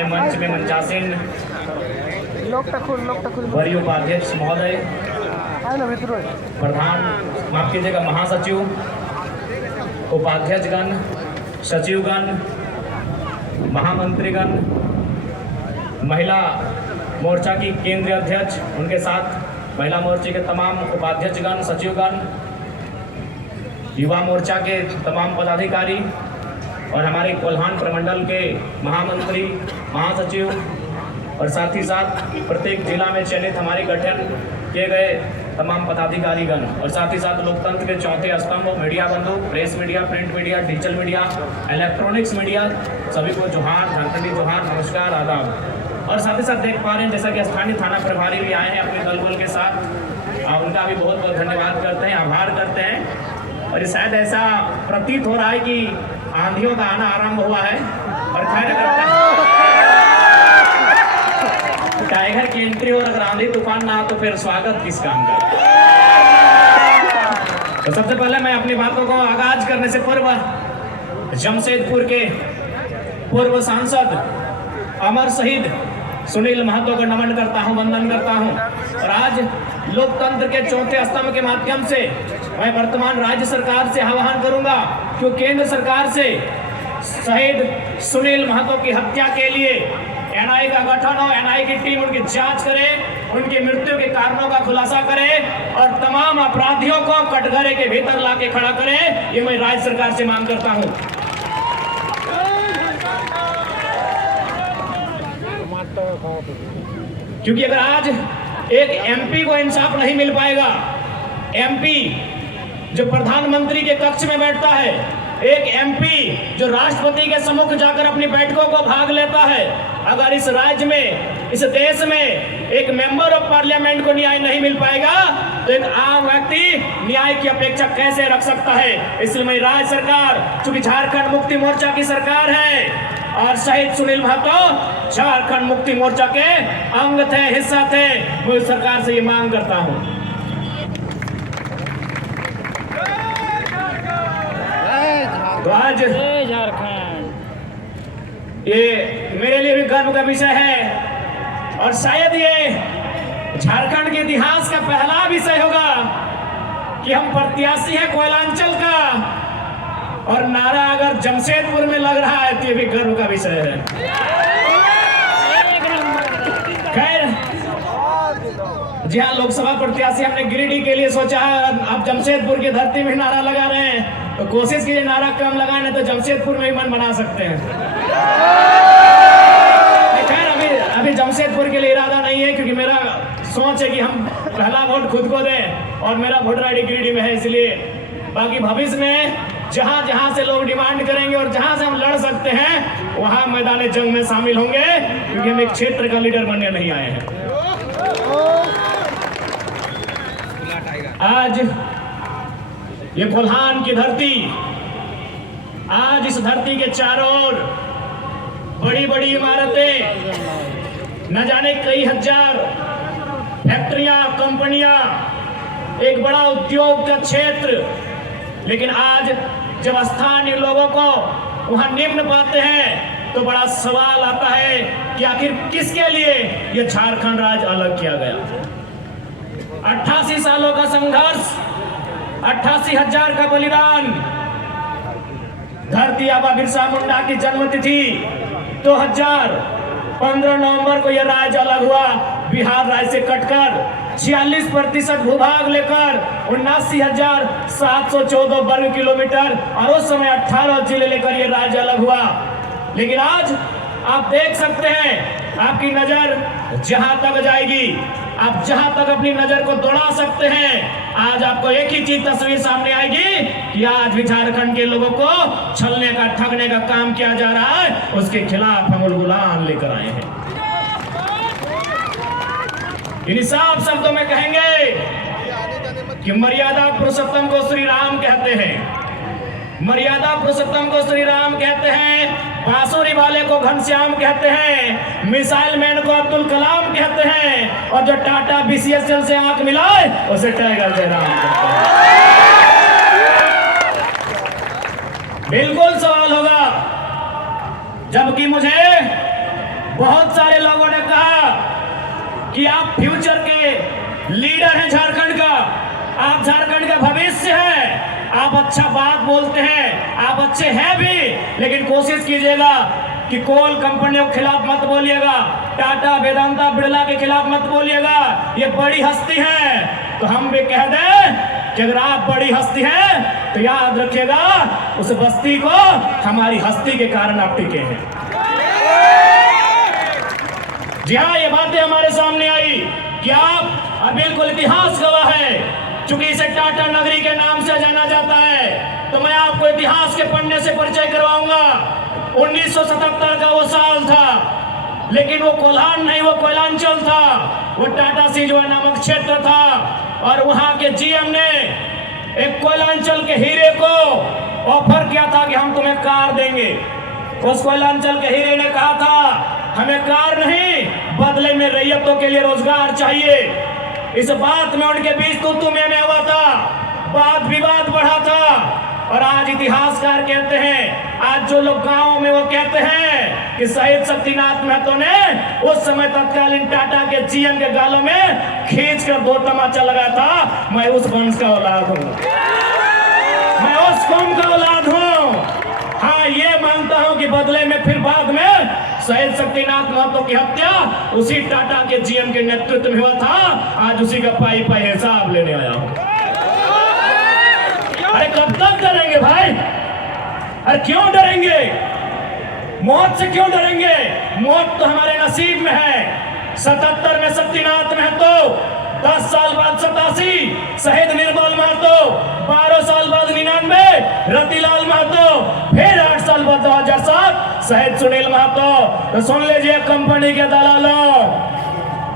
हमारे मंच में मंचासीन वरीय उपाध्यक्ष महोदय, प्रधान माफ कीजिएगा महासचिव, उपाध्यक्षगण, सचिवगण, महामंत्रीगण, महिला मोर्चा की केंद्रीय अध्यक्ष, उनके साथ महिला मोर्चे के तमाम उपाध्यक्षगण, सचिवगण, युवा मोर्चा के तमाम पदाधिकारी और हमारे कोल्हान प्रमंडल के महामंत्री, महासचिव और साथ ही साथ प्रत्येक जिला में चयनित हमारे गठन किए गए तमाम पदाधिकारीगण और साथ ही साथ लोकतंत्र के चौथे स्तंभ मीडिया बंधु, press media, print media, digital media, electronics media, सभी को जोहार, झारखंडी जोहार, नमस्कार, आदाब। और साथ ही साथ देख पा रहे हैं जैसा कि स्थानीय थाना प्रभारी भी आए हैं अपने दल के साथ, उनका भी बहुत बहुत धन्यवाद करते हैं, आभार करते हैं। और शायद ऐसा प्रतीत हो रहा है कि आंधियों का आना आरंभ हुआ है और खैर टाइगर की एंट्री और अगर आंधी तूफान ना हो तो फिर स्वागत किस काम का। तो सबसे पहले मैं अपनी बातों को आगाज करने से पूर्व जमशेदपुर के पूर्व सांसद अमर शहीद सुनील महतो को नमन करता हूं, वंदन करता हूं। और आज लोकतंत्र के चौथे स्तंभ के माध्यम से मैं वर्तमान राज्य सरकार से आह्वान करूंगा कि केंद्र सरकार से शहीद सुनील महतो की हत्या के लिए एनआईए का गठन हो, एनआईए की टीम उनकी जांच करे, उनकी मृत्यु के कारणों का खुलासा करे और तमाम अपराधियों को कटघरे के भीतर लाके खड़ा करे। ये मैं राज्य सरकार से मांग करता हूं। क्योंकि अगर आज एक एमपी को इंसाफ नहीं मिल पाएगा, एमपी जो प्रधानमंत्री के कक्ष में बैठता है, एक एमपी जो राष्ट्रपति के सम्मुख जाकर अपनी बैठकों को भाग लेता है, अगर इस राज्य में, इस देश में एक मेंबर ऑफ पार्लियामेंट को न्याय नहीं मिल पाएगा तो एक आम व्यक्ति न्याय की अपेक्षा कैसे रख सकता है। इसलिए मैं राज्य सरकार, चूंकि झारखंड मुक्ति मोर्चा की सरकार है और शहीद सुनील महतो झारखंड मुक्ति मोर्चा के अंग थे, हिस्सा थे, मैं सरकार से ये मांग करता हूँ। तो आज ये मेरे लिए भी गर्व का विषय है और शायद ये झारखंड के इतिहास का पहला विषय होगा कि हम प्रत्याशी हैं कोयलांचल का और नारा अगर जमशेदपुर में लग रहा है तो ये भी गर्व का विषय है। खैर, जी हाँ, लोकसभा प्रत्याशी हमने गिरिडीह के लिए सोचा है, आप जमशेदपुर की धरती में नारा लगा रहे हैं तो कोशिश कीजिए नारा कम लगाए, नहीं तो जमशेदपुर में ही मन बना सकते हैं। खैर, अभी जमशेदपुर के लिए इरादा नहीं है क्योंकि मेरा सोच है कि हम पहला वोट खुद को दें और मेरा वोटर आईडी गिरिडीह में है, इसलिए बाकी भविष्य में जहां जहां से लोग डिमांड करेंगे और जहां से हम लड़ सकते हैं वहां मैदान जंग में शामिल होंगे, क्योंकि हम एक क्षेत्र का लीडर बनने नहीं आए हैं। आज ये कोल्हान की धरती, आज इस धरती के चारों ओर बड़ी बड़ी इमारतें, न जाने कई हजार फैक्ट्रियां, कंपनियां, एक बड़ा उद्योग का क्षेत्र, लेकिन आज जब स्थानीय लोगों को वहां निम्न पाते हैं तो बड़ा सवाल आता है कि आखिर किसके लिए यह झारखंड राज्य अलग किया गया। 88 सालों का संघर्ष, 88,000 का बलिदान, धरती आबा बिरसा मुंडा की जन्मतिथि 2015 नवंबर को यह राज्य अलग हुआ, बिहार राज्य से कटकर 46% भूभाग लेकर 79,714 वर्ग किलोमीटर और उस समय 18 जिले लेकर यह राज्य अलग हुआ। लेकिन आज आप देख सकते हैं, आपकी नजर जहां तक जाएगी, आप जहां तक अपनी नजर को दौड़ा सकते हैं, आज आपको एक ही चीज तस्वीर सामने आएगी कि आज भी झारखंड के लोगों को छलने का, ठगने का काम किया जा रहा है, उसके खिलाफ हम गुलाम लेकर आए हैं। इन साफ शब्दों में कहेंगे कि मर्यादा पुरुषोत्तम को श्री राम कहते हैं, मर्यादा पुरुषोत्तम को श्री राम कहते हैं, बांसुरी वाले को घनश्याम कहते हैं, मिसाइल मैन को अब्दुल कलाम कहते हैं और जो टाटा बीसीएसएल से आंख मिलाए उसे टाइगर जयराम कहते हैं। बिल्कुल सवाल होगा, जबकि मुझे बहुत सारे लोगों ने कहा कि आप फ्यूचर के लीडर हैं झारखंड का, आप झारखंड का भविष्य हैं, आप अच्छा बात बोलते हैं, आप अच्छे हैं भी, लेकिन कोशिश कीजिएगा कि कोल कंपनियों के खिलाफ मत बोलिएगा, टाटा वेदांता बिरला के खिलाफ मत बोलिएगा, ये बड़ी हस्ती है। तो हम भी कह दें कि अगर आप बड़ी हस्ती हैं तो याद रखिएगा उस बस्ती को हमारी हस्ती के कारण आप टिके हैं। जी हाँ, ये बातें हमारे सामने आई कि आप बिल्कुल इतिहास गवाह है, चूंकि इसे टाटा नगरी के नाम से जाना जाता है। तो मैं आपको इतिहास के पन्ने से परिचय करवाऊंगा। 1977 का वो साल था, लेकिन वो कोल्हान नहीं, वो कोयलांचल था। वो टाटा सिंजोआ नामक क्षेत्र था और वहां के जीएम ने एक कोयलांचल के हीरे को ऑफर किया था कि हम तुम्हें कार देंगे। उस कोयलांचल के हीरे ने कहा था हमें कार नहीं, बदले में रैयतों के लिए रोजगार चाहिए। इस बात में उनके बीच तू में हुआ था, वाद विवाद बढ़ा था। और आज इतिहासकार कहते हैं, आज जो लोग गांव में वो कहते हैं कि शहीद शक्तिनाथ महतो ने उस समय तत्कालीन टाटा के जीएम के गालों में खींच कर 2 तमाचा लगा था। मैं उस वंश का औलाद हूं, मैं उस कौम का औलाद हूं। हाँ, ये मानता हूं कि बदले में फिर बाद में शहीद शक्तिनाथ महतो की हत्या उसी टाटा के जीएम के नेतृत्व में हुआ था। आज उसी का पाई हिसाब लेने आया हूं। अरे कब तक डरेंगे भाई? अरे क्यों डरेंगे? मौत से क्यों डरेंगे? मौत तो हमारे नसीब में है। 77 में शक्तिनाथ महतो, 10 साल बाद 87 शहीद निर्मल महतो, 12 साल बाद 99 रतिलाल महतो, फिर 8 साल बाद 2007 शहीद सुनील महतो। तो सुन लीजिए कंपनी के दलालों,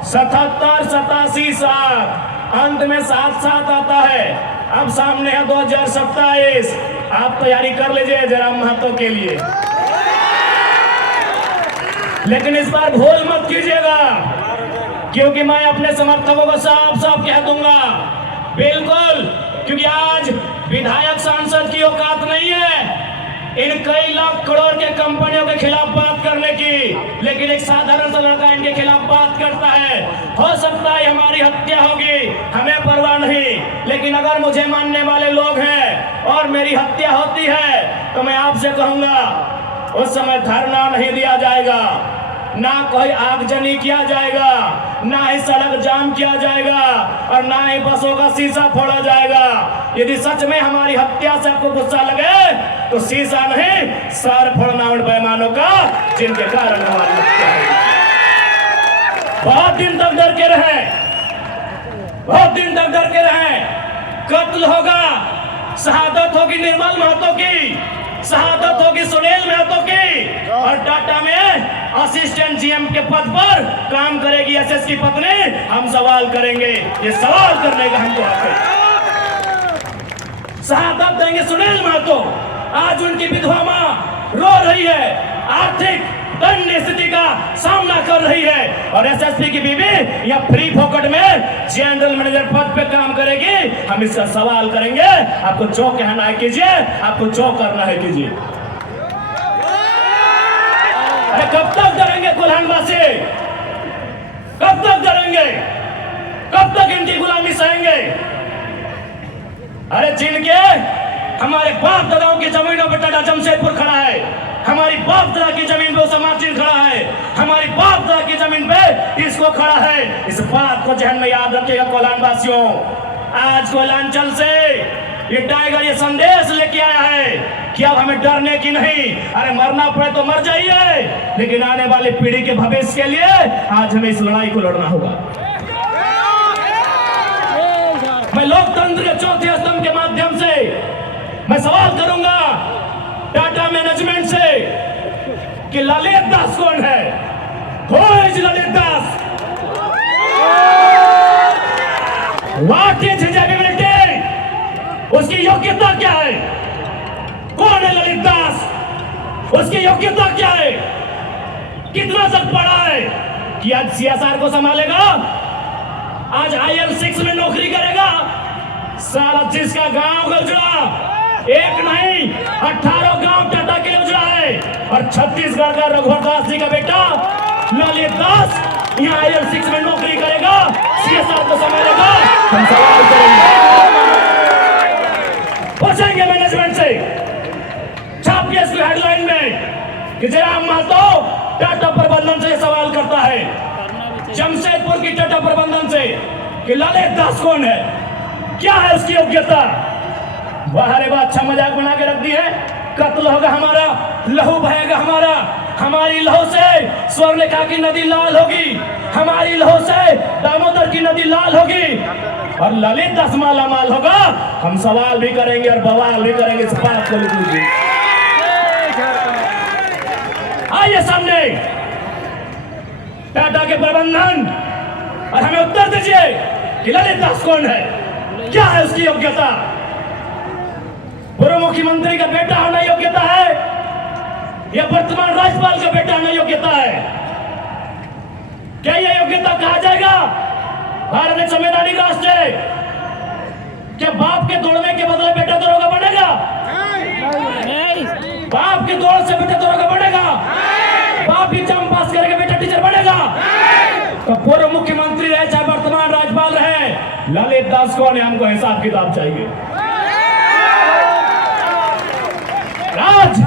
77, 87, 7 अंत में 7 आता है। अब सामने है 2027। आप तैयारी कर लीजिए जयराम महतो के लिए, लेकिन इस बार भूल मत कीजिएगा, क्योंकि मैं अपने समर्थकों को साफ साफ कह दूंगा, बिल्कुल, क्योंकि आज विधायक सांसद की औकात नहीं है इन कई लाख करोड़ के कंपनियों के खिलाफ बात करने की, लेकिन एक साधारण सा लड़का इनके खिलाफ बात करता है। हो सकता है हमारी हत्या होगी, हमें परवाह नहीं, लेकिन अगर मुझे मानने वाले लोग हैं और मेरी हत्या होती है तो मैं आपसे कहूंगा उस समय धरना नहीं दिया जाएगा, ना कोई आगजनी किया जाएगा, ना ही सड़क जाम किया जाएगा और ना ही बसों का शीशा फोड़ा जाएगा। यदि सच में हमारी हत्या से आपको गुस्सा लगे तो शीशा नहीं, सर फोड़ना उन बेईमानों का जिनके कारण हमारी हत्या हुई। बहुत दिन तक डर के रहे, बहुत दिन तक डर के रहे। कत्ल होगा, शहादत होगी निर्मल महतो की, शहादत होगी सुनील महतो की, और टाटा में असिस्टेंट जीएम के पद पर काम करेगी एसएस की पत्नी। हम सवाल करेंगे, ये सवाल करने का हमको हक है। शहादत देंगे सुनील महतो। आज उनकी विधवा मां रो रही है, आर्थिक दयनीय स्थिति का सामना कर रही है, और एसएसपी की बीवी या फ्री फोकट में जनरल मैनेजर पद पे काम करेगी। हम इसका सवाल करेंगे, आपको जो कहना है कीजिए, आपको जो करना है कीजिए। अरे कब तक डरेंगे कोल्हानवासी? कब तक डरेंगे? कब तक इनकी गुलामी सहेंगे? अरे जिनके हमारे बाप दादाओं की जमीनों पर टाटा जमशेदपुर खड़ा है, हमारी बाप दादा की जमीन पे उस्मान खड़ा है, हमारी बाप दादा की जमीन पे इसको खड़ा है। इस बात को जहन में याद रखिएगा कोल्हान वासियों। आज कोयलांचल से ये टाइगर ये संदेश लेके आया है कि अब हमें डरने की नहीं, अरे मरना पड़े तो मर जाइए, लेकिन आने वाली पीढ़ी के भविष्य के लिए आज हमें इस लड़ाई को लड़ना होगा। मैं लोकतंत्र के चौथे स्तंभ के माध्यम से मैं सवाल करूंगा टाटा मैनेजमेंट से कि ललित दास कौन है? Who is Lalit Das? What is his ability? उसकी योग्यता क्या है? कौन है ललित दास? उसकी योग्यता क्या है? कितना तक पढ़ा है कि आज सीएसआर को संभालेगा, आज IL6 में नौकरी करेगा? साला जिसका गांव उजड़ा, एक नहीं 18 गांव टाटा के उजड़ा है, और छत्तीसगढ़ का रघुवर दास जी का बेटा ललित दास यहाँ IL6 में नौकरी करेगा, CSR को संभालेगा, हम सवाल करेंगे। पूछेंगे मैनेजमेंट से, छाप के इसकी हेडलाइन में कि जयराम महतो टाटा प्रबंधन से सवाल करता है, जमशेदपुर की टाटा प्रबंधन से, कि ललित दास कौन है, क्या है उसकी योग्यता। बाहर बात अच्छा मजाक बना के रख दी है, कत्ल होगा हमारा, लहू बहेगा हमारा, हमारी लहू से स्वर्णरेखा की नदी लाल होगी, हमारी लहू से दामोदर की नदी लाल होगी, और ललित दास माला माल होगा। हम सवाल भी करेंगे और बवाल भी करेंगे, इस बात को लिख लीजिए। आइए सामने टाटा के प्रबंधन और हमें उत्तर दीजिए कि ललित दास कौन है, क्या है उसकी योग्यता। पूर्व मुख्यमंत्री का बेटा होना योग्यता है या वर्तमान राज्यपाल का बेटा होना योग्यता है? क्या यह योग्यता कहा जाएगा? भारत एक संवैधानिक राष्ट्र है, क्या बाप के तोड़ने के बदले बेटा दरोगा बनेगा? बाप के तोड़ से बेटा दरोगा बनेगा? बाप एग्जाम पास करेगा बेटा टीचर बनेगा? तो पूर्व मुख्यमंत्री रहे चाहे वर्तमान राज्यपाल रहे, ललित दास कौन है, हमको हिसाब किताब चाहिए। आज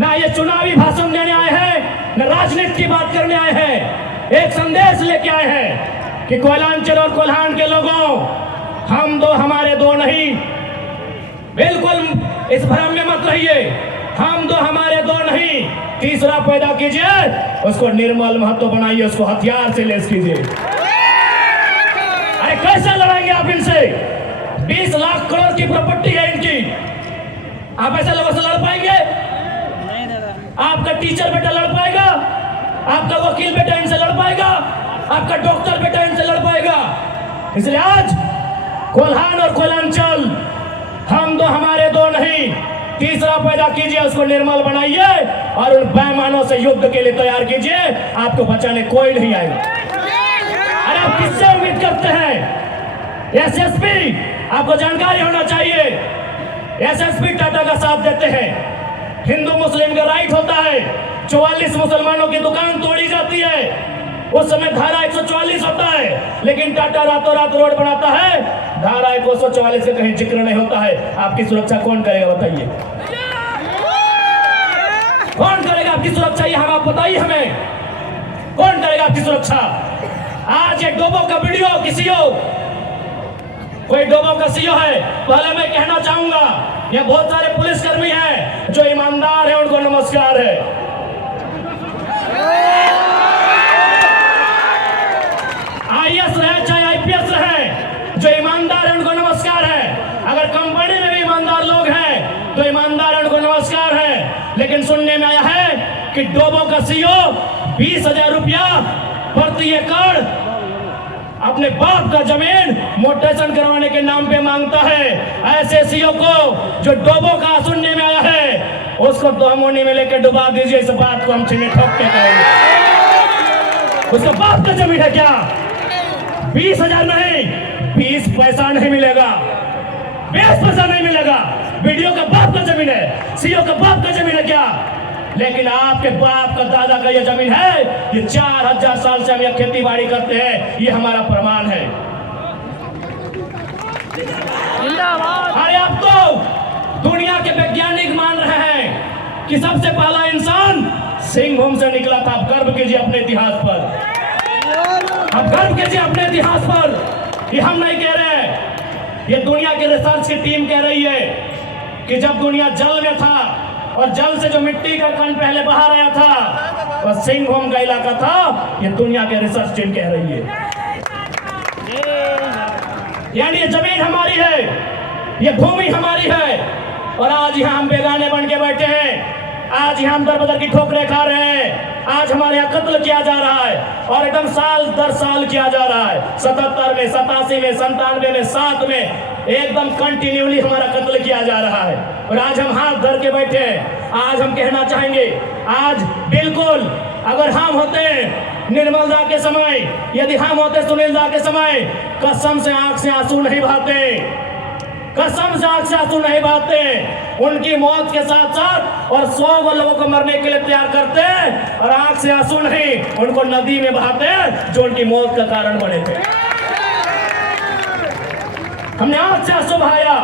ना ये चुनावी भाषण देने आए हैं, न राजनीति की बात करने आए हैं, एक संदेश लेके आए हैं कि कोयलांचल और कोल्हान के लोगों, हम दो हमारे दो नहीं, बिल्कुल इस भ्रम में मत रहिए, हम दो हमारे दो नहीं, तीसरा पैदा कीजिए, उसको निर्मल महतो बनाइए, उसको हथियार से लेस कीजिए। अरे कैसे लड़ेंगे आप इनसे? 20 लाख करोड़ की प्रॉपर्टी है इनकी, आप ऐसे लोगों से लड़ पाएंगे? आपका टीचर बेटा लड़ पाएगा? आपका वकील बेटा इनसे लड़ पाएगा? आपका डॉक्टर बेटा इनसे लड़ पाएगा? इसलिए आज कोल्हान और कोयलांचल, हम दो हमारे दो नहीं, तीसरा पैदा कीजिए, उसको निर्मल बनाइए और उन बेईमानों से युद्ध के लिए तैयार कीजिए, आपको बचाने कोई नहीं आएगा। अरे आप किससे उम्मीद करते हैं? SSP, आपको जानकारी होना चाहिए, SSP टाटा का साथ देते हैं, हिंदू मुस्लिम का राइट होता है, 44 मुसलमानों की दुकान तोड़ी जाती है, उस समय धारा 144 होता है, लेकिन टाटा रातों रात रोड बनाता है, धारा 144 का कहीं जिक्र नहीं होता है। आपकी सुरक्षा कौन करेगा बताइए? कौन करेगा आपकी सुरक्षा? ये हम आप बताइए हमें, कौन करेगा आपकी सुरक्षा? आज एक डोबो का वीडियो किसी हो, कोई डोबो का सीओ है, पहले मैं कहना चाहूंगा, ये बहुत सारे पुलिसकर्मी हैं जो ईमानदार हैं, उनको नमस्कार है। IAS रहे चाहे IPS रहे, जो ईमानदार है उनको नमस्कार है। अगर कंपनी में भी ईमानदार लोग हैं तो ईमानदार है उनको नमस्कार है। लेकिन सुनने में आया है कि डोबो का सीओ 20,000 रुपया प्रति एकड़ अपने बाप का जमीन मोटेशन करवाने के नाम पे मांगता है। ऐसे सीओ को जो डोबो का सुनने में आया है, उसको दोमोनी में लेकर डुबा दीजिए। इस बात को हम छीने ठोक के कहेंगे। उसका बाप का जमीन है क्या? 20,000 नहीं, 20 पैसा नहीं मिलेगा, 20 पैसा नहीं मिलेगा। वीडियो का बाप का जमीन है, सीओ का बाप का जमीन है क्या? लेकिन आपके बाप का दादा का ये जमीन है, ये 4000 साल से हम ये खेती बाड़ी करते हैं, ये हमारा प्रमाण है। अरे आप तो दुनिया के वैज्ञानिक मान रहे हैं कि सबसे पहला इंसान सिंहभूम से निकला था। आप गर्व कीजिए अपने इतिहास पर, आप गर्व कीजिए अपने इतिहास पर। ये हम नहीं कह रहे, ये दुनिया की रिसर्च की टीम कह रही है कि जब दुनिया जल में था और जल से जो मिट्टी का कण पहले बाहर आया था, वह सिंहभूम का इलाका था। ये दुनिया के रिसर्च टीम कह रही है। यानी ये जमीन हमारी है, ये भूमि हमारी है, और आज यहाँ हम बेगाने बन के बैठे हैं। आज यहाँ हम दर बदर की ठोकरें खा रहे हैं। आज हमारे यहाँ कत्ल किया जा रहा है, और एकदम साल दर साल किया जा रहा है। 77 में, 87 में, 97 में, 7 में एकदम कंटिन्यूली हमारा कत्ल किया जा रहा है। और आज हम हाथ धर के बैठे हैं। आज हम कहना चाहेंगे, आज बिल्कुल अगर हम होते निर्मल दा के समय, यदि हम होते सुनील दा के समय, कसम से आंख से आंसू नहीं बहाते, कसम से आंख से आंसू नहीं बहाते, उनकी मौत के साथ साथ और 100 लोगों को मरने के लिए तैयार करते हैं और आंख से आंसू नहीं उनको नदी में बहाते हैं जो उनकी मौत का कारण बने थे। हमने आंख से आंसू बहाया,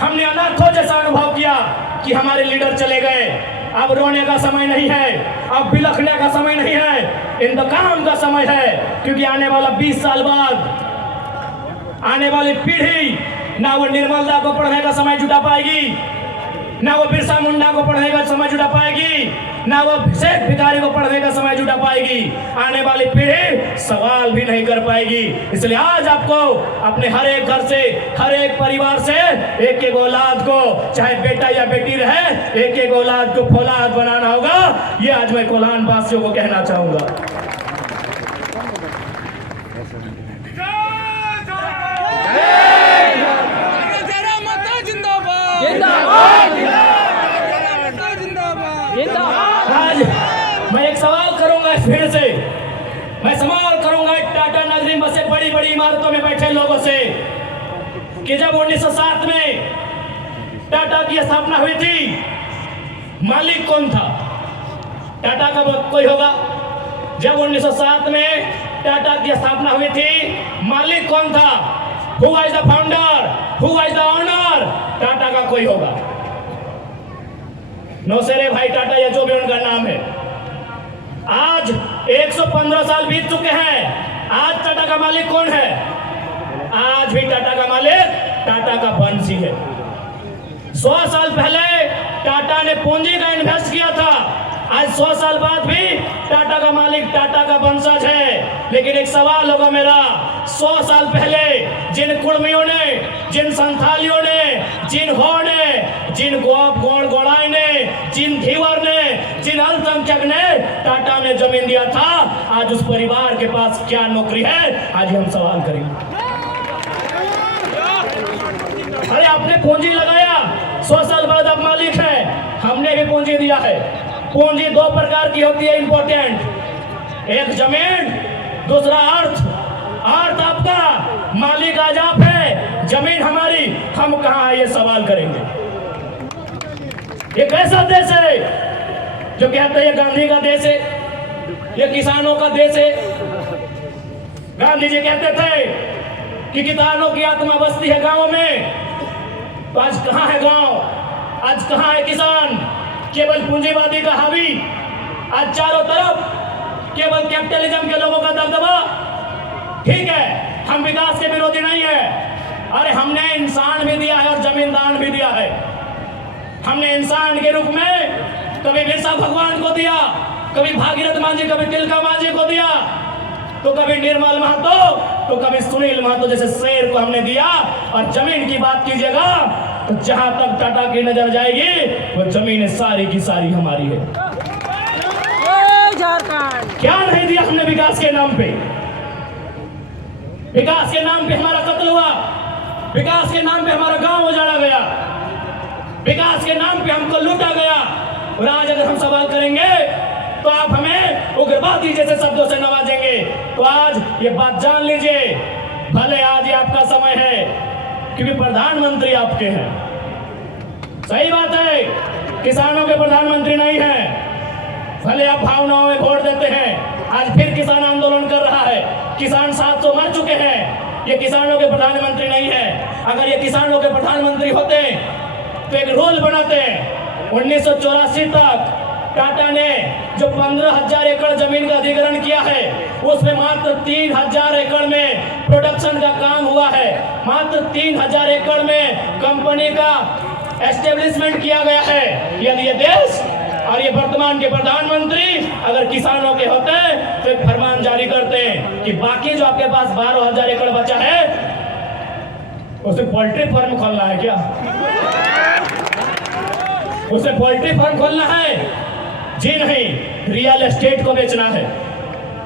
हमने अनाथों जैसा अनुभव किया कि हमारे लीडर चले गए। अब रोने का समय नहीं है, अब बिलखने का समय नहीं है, इंतकाम का समय है, क्योंकि आने वाला 20 साल बाद आने वाली पीढ़ी ना वो निर्मलदा को पढ़ने का समय जुटा पाएगी, ना वो बिरसा मुंडा को पढ़ने का समय जुटा पाएगी, ना वो शेख भिखारी को पढ़ने का समय जुटा पाएगी। आने वाली पीढ़ी सवाल भी नहीं कर पाएगी। इसलिए आज आपको अपने हर एक घर से, हर एक परिवार से एक एक औलाद को, चाहे बेटा या बेटी रहे, एक एक औलाद को फौलाद बनाना होगा। ये आज मैं कोल्हान वासियों को कहना चाहूंगा। आज मैं एक सवाल करूंगा इस भीड़ से, मैं सवाल करूंगा टाटा नगरी में से बड़ी बड़ी इमारतों में बैठे लोगों से कि जब 1907 में टाटा की स्थापना हुई थी, मालिक कौन था? टाटा का कोई होगा? जब 1907 में टाटा की स्थापना हुई थी, मालिक कौन था? Who is the founder? Who is the owner? Tata का कोई होगा? नौसेरे भाई टाटा या जो भी उनका नाम है। आज 115 साल बीत चुके हैं, आज टाटा का मालिक कौन है? आज भी टाटा का मालिक टाटा का वंशी है। 100 साल पहले टाटा ने पूंजी का इन्वेस्ट किया था, आज 100 साल बाद भी टाटा का मालिक टाटा का वंशज है। लेकिन एक सवाल होगा मेरा, 100 साल पहले जिन कुर्मियों ने, जिन संथालियों ने, जिन हो ने, जिन गोड़ाई ने, जिन धीवर ने, जिन अल्पसंख्यक ने टाटा में जमीन दिया था, आज उस परिवार के पास क्या नौकरी है? आज हम सवाल करेंगे। अरे आपने पूंजी लगाया, 100 साल बाद आप मालिक है, हमने भी पूंजी दिया है। पूंजी 2 प्रकार की होती है इंपॉर्टेंट, एक जमीन, दूसरा अर्थ। अर्थ आपका, मालिक आज आप है, जमीन हमारी, हम कहां है ये सवाल करेंगे। ये कैसा देश है जो कहते हैं ये गांधी का देश है, ये किसानों का देश है? गांधी जी कहते थे कि किसानों की आत्मा बसती है गांवों में, तो आज कहां है गांव? आज कहां है किसान? केवल पूंजीवादी का हावी, आज चारों तरफ केवल कैपिटलिज्म के लोगों का दबदबा। ठीक है, हम विकास के विरोधी नहीं है, अरे हमने इंसान भी दिया है और जमीन दान भी दिया है। हमने इंसान के रूप में कभी बिरसा भगवान को दिया, कभी भागीरथ मांझी, कभी तिलका मांझी को दिया, तो कभी निर्मल महतो, तो कभी सुनील महतो जैसे शेर को हमने दिया। और जमीन की बात कीजिएगा तो जहां तक टाटा की नजर जाएगी वो जमीन सारी की सारी हमारी है। क्या नहीं दिया हमने विकास के नाम पे? विकास के नाम पे हमारा कत्ल हुआ, विकास के नाम पे हमारा गांव उजाड़ा गया, विकास के नाम पे हमको लूटा गया। और आज अगर हम सवाल करेंगे तो आप हमें उग्रवादी जैसे शब्दों से नवाजेंगे। तो आज ये बात जान लीजिए, भले आज ये आपका समय है क्योंकि प्रधानमंत्री आपके हैं, सही बात है, किसानों के प्रधानमंत्री नहीं है। भले आप भावनाओं में वोट देते हैं, आज फिर किसान आंदोलन कर रहा है, किसान 700 मर चुके हैं, ये किसानों के प्रधानमंत्री नहीं है। अगर ये किसानों के प्रधानमंत्री होते तो एक रूल बनाते। 1984 तक टाटा ने जो 15,000 एकड़ जमीन का अधिग्रहण किया है, उसमें मात्र 3,000 एकड़ में प्रोडक्शन का काम हुआ है, मात्र 3,000 एकड़ में कंपनी का एस्टेब्लिशमेंट किया गया है। यदि ये देश और ये वर्तमान के प्रधानमंत्री अगर किसानों के होते तो एक फरमान जारी करते हैं कि बाकी जो आपके पास 12,000 एकड़ बचा है उसे पोल्ट्री फार्म खोलना है क्या? उसे पोल्ट्री फार्म खोलना है? जी नहीं, रियल एस्टेट को बेचना है।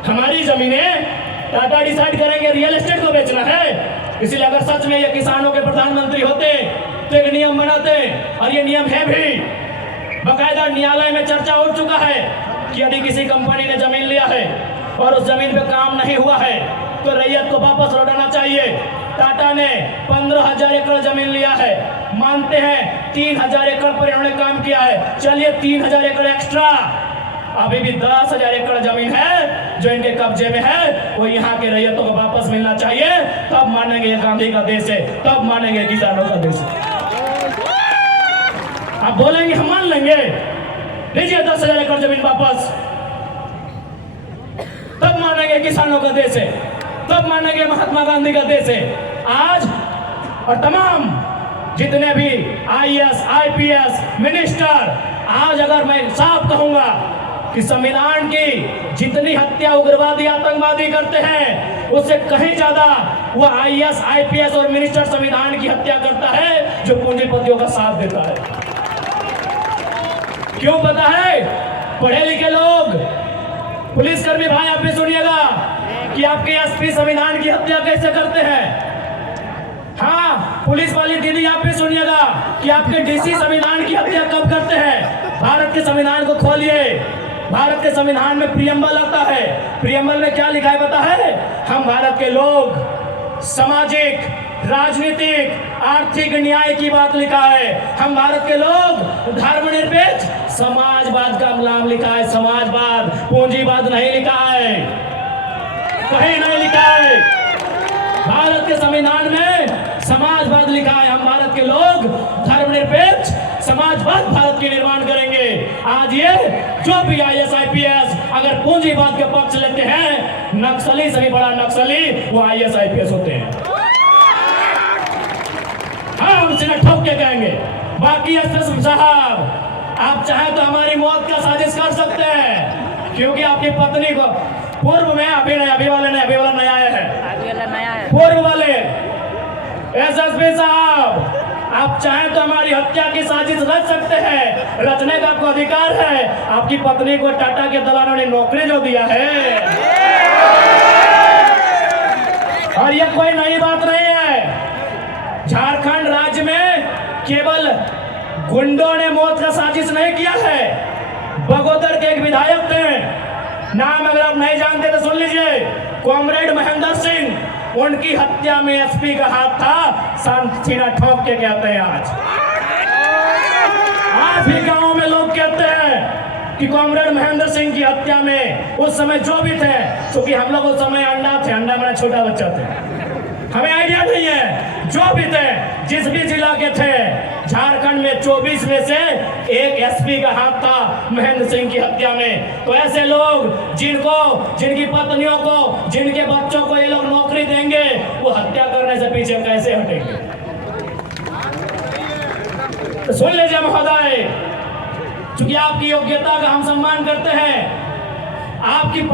हमारी जमीनें टाटा डिसाइड करेंगे रियल एस्टेट को बेचना है। इसलिए अगर सच में ये किसानों के प्रधानमंत्री होते तो एक नियम बनाते, और ये नियम है भी, बकायदा न्यायालय में चर्चा उठ चुका है कि यदि किसी कंपनी ने जमीन लिया है और उस जमीन पे काम नहीं हुआ है तो रैयत को वापस लौटाना चाहिए। टाटा ने 15,000 एकड़ जमीन लिया है, मानते हैं 3,000 एकड़ पर इन्होंने काम किया है, चलिए 3,000 एकड़ एक्स्ट्रा, अभी भी 10,000 एकड़ जमीन है जो इनके कब्जे में है, वो यहाँ के रैयतों को वापस मिलना चाहिए, तब मानेंगे ये गांधी का देश है, तब मानेंगे किसानों का देश है। आप बोलेंगे हम मान लेंगे, लीजिए 10,000 एकड़ जमीन वापस, तब मानेंगे किसानों का देश है, तब मानेंगे महात्मा गांधी का देश है। आज और तमाम जितने भी IAS, IPS मिनिस्टर, आज अगर मैं साफ कहूंगा कि संविधान की जितनी हत्या उग्रवादी आतंकवादी करते हैं, उससे कहीं ज्यादा वो IAS, IPS और मिनिस्टर संविधान की हत्या करता है जो पूंजीपतियों का साथ देता है। क्यों पता है? पढ़े लिखे लोग, पुलिसकर्मी भाई आप भी सुनिएगा कि आपके SP संविधान की हत्या कैसे करते हैं। हाँ, पुलिस वाली दीदी आप भी सुनिएगा कि आपके DC संविधान की हत्या कब करते हैं। भारत के संविधान को खोलिए, भारत के संविधान में प्रियम्बल आता है, प्रियम्बल में क्या लिखा है पता है? हम भारत के लोग सामाजिक, राजनीतिक, आर्थिक न्याय की बात लिखा है। हम भारत के लोग धर्मनिरपेक्ष समाजवाद का गुलाम लिखा है, समाजवाद, पूंजीवाद नहीं लिखा है, कहीं नहीं लिखा है। भारत के संविधान में समाजवाद लिखा है। हम भारत के लोग धर्मनिरपेक्ष समाजवाद भारत के निर्माण करेंगे। आज ये जो भी IAS, IPS अगर पूंजीवाद के पक्ष लेते हैं, नक्सली से भी बड़ा नक्सली वो IAS, IPS होते हैं। हाँ, हम सीना ठोक के कहेंगे। बाकी SP साहब, आप चाहे तो हमारी मौत का साजिश कर सकते हैं, क्योंकि आपकी पत्नी को पूर्व में अभी वाला नया आया है, पूर्व वाले SSP साहब, आप चाहें तो हमारी हत्या की साजिश रच सकते हैं, रचने का आपको अधिकार है। आपकी पत्नी को टाटा के दलालों ने नौकरी जो दिया है, और ये कोई नई बात नहीं है। झारखंड राज्य में केवल गुंडों ने मौत का साजिश नहीं किया है, बगोदर के एक विधायक थे, नाम अगर आप नहीं जानते तो सुन लीजिए, कॉमरेड महेंद्र सिंह, उनकी हत्या में SP का हाथ था। सीना ठोक के कहते हैं आज भी गांव में लोग कहते हैं कि कॉमरेड महेंद्र सिंह की हत्या में उस समय जो भी थे, क्योंकि हम लोग उस समय अंडा मेरा छोटा बच्चा थे, हमें आइडिया नहीं है, जो भी थे, जिस भी जिला के थे, झारखंड में 24 में से एक SP का हाथ था महेंद्र सिंह की हत्या में। तो ऐसे लोग जिनकी पत्नियों को, जिनके बच्चों को ये लोग नौकरी देंगे, वो हत्या करने से पीछे कैसे हटेंगे? तो सुन लीजिए महोदय, क्योंकि आपकी योग्यता का हम सम्मान करते हैं, आपकी